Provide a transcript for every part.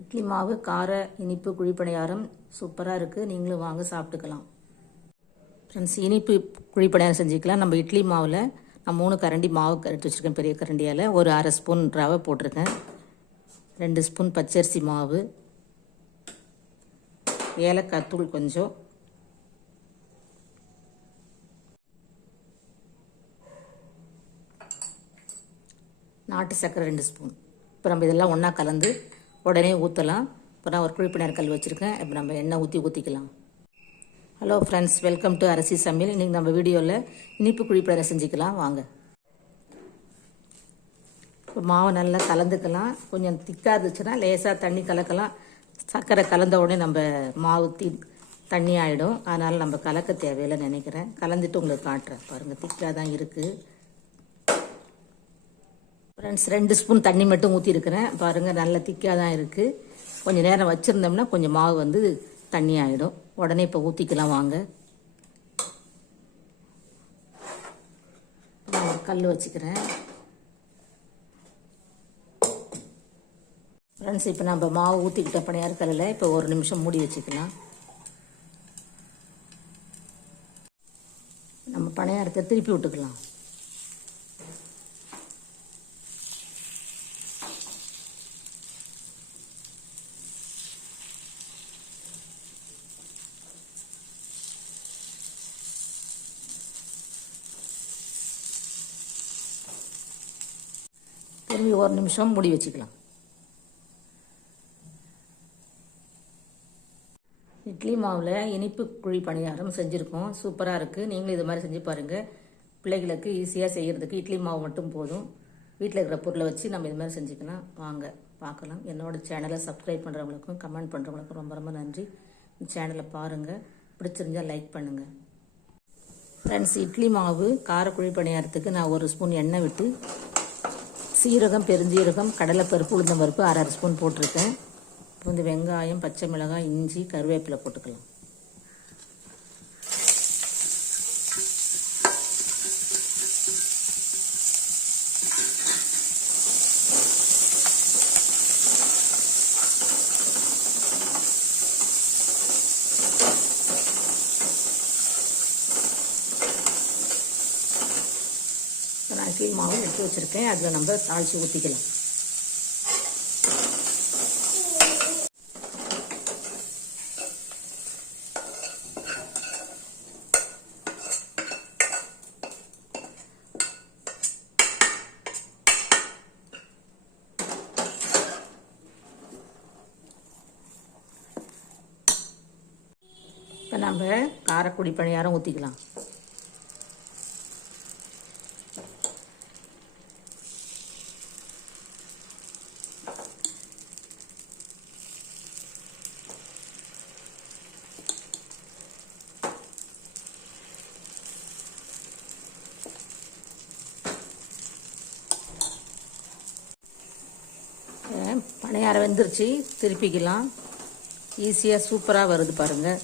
இட்லி மாவு கார இனிப்பு குழிப்பணியாரம் சூப்பராக இருக்குது நீங்களும் வாங்க சாப்பிட்டுக்கலாம். ஃப்ரெண்ட்ஸ் இனிப்பு குழிப்பணியாரம் செஞ்சுக்கலாம். நம்ம இட்லி மாவில் நான் மூணு கரண்டி மாவு கரைச்சி வச்சுருக்கேன் பெரிய கரண்டியால். ஒரு அரை ஸ்பூன் ரவை போட்டிருக்கேன். ரெண்டு ஸ்பூன் பச்சரிசி மாவு. ஏலக்காய் தூள் கொஞ்சம். நாட்டு சர்க்கரை ரெண்டு ஸ்பூன். இப்போ நம்ம இதெல்லாம் ஒன்றா கலந்து உடனே ஊற்றலாம் இப்போ நான் ஒரு குழிப்பினர் கல் வச்சுருக்கேன். இப்போ நம்ம எண்ணெய் ஊற்றி ஊற்றிக்கலாம் ஹலோ ஃப்ரெண்ட்ஸ் வெல்கம் டு அரிசி சமையல் இன்றைக்கி நம்ம வீடியோவில் இனிப்பு குழிப்பினரை செஞ்சுக்கலாம். வாங்க. இப்போ மாவு நல்லா கலந்துக்கலாம். கொஞ்சம் திக்காக இருந்துச்சுன்னா லேசாக தண்ணி கலக்கலாம். சர்க்கரை கலந்த உடனே நம்ம மாவு தீ தண்ணி ஆகிடும் அதனால் நம்ம கலக்க தேவையில்லை நினைக்கிறேன். கலந்துட்டு உங்களுக்கு காட்டுறேன். பாருங்கள் திக்காக தான் இருக்குது ஃப்ரெண்ட்ஸ் ரெண்டு ஸ்பூன் தண்ணி மட்டும் ஊற்றிருக்கிறேன் பாருங்கள் நல்ல திக்காக தான் இருக்குது கொஞ்சம் நேரம் வச்சுருந்தோம்னா கொஞ்சம் மாவு வந்து தண்ணி ஆகிடும் உடனே இப்போ ஊற்றிக்கலாம் வாங்க. ஒரு கல் வச்சுக்கிறேன். ஃப்ரெண்ட்ஸ் இப்போ நம்ம மாவு ஊற்றிக்கிட்ட பணியார் கல்லில் இப்போ ஒரு நிமிஷம் மூடி வச்சுக்கலாம். நம்ம பணியாரத்தை திருப்பி விட்டுக்கலாம். திரும்பி ஒரு நிமிஷம் மூடி வச்சுக்கலாம். இட்லி மாவில் இனிப்பு குழி பணியாரம் செஞ்சுருக்கோம். சூப்பராக இருக்குது நீங்களும் இது மாதிரி செஞ்சு பாருங்கள் பிள்ளைகளுக்கு ஈஸியாக செய்கிறதுக்கு இட்லி மாவு மட்டும் போதும். வீட்டில் இருக்கிற பொருளை வச்சு நம்ம இது மாதிரி செஞ்சுக்கலாம். வாங்க பார்க்கலாம். என்னோடய சேனலை சப்ஸ்கிரைப் பண்ணுறவங்களுக்கும் கமெண்ட் பண்ணுறவங்களுக்கும் ரொம்ப ரொம்ப நன்றி. இந்த சேனலை பாருங்கள் பிடிச்சிருந்தால் லைக் பண்ணுங்கள் ஃப்ரெண்ட்ஸ் இட்லி மாவு காரக்குழி பணியாரத்துக்கு நான் ஒரு ஸ்பூன் எண்ணெய் விட்டு சீரகம் பெருஞ்சீரகம் கடலைப்பருப்பு உளுந்தம்பருப்பு அரை அரை ஸ்பூன் போட்டிருக்கேன். இப்போ வந்து வெங்காயம் பச்சை மிளகாய் இஞ்சி கருவேப்பிலை போட்டுக்கலாம். நான் மாவு எடுத்து வச்சுருக்கேன். அதில் நம்ம தாளித்து ஊற்றிக்கலாம் இப்போ நம்ம காரக்குடி பணியாரம் ஊற்றிக்கலாம் பணியாரம் வெந்துருச்சு. திருப்பிக்கலாம். ஈஸியாக சூப்பராக வருது பாருங்கள்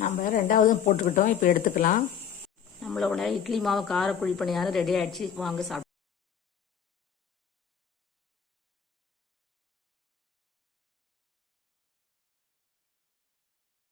நம்ம ரெண்டாவதும் போட்டுக்கிட்டோம். இப்போ எடுத்துக்கலாம். நம்மளோட இட்லி மாவு காரக்குழி பணியாரம் ரெடி ஆகிடுச்சு வாங்க சாப்பிட்டு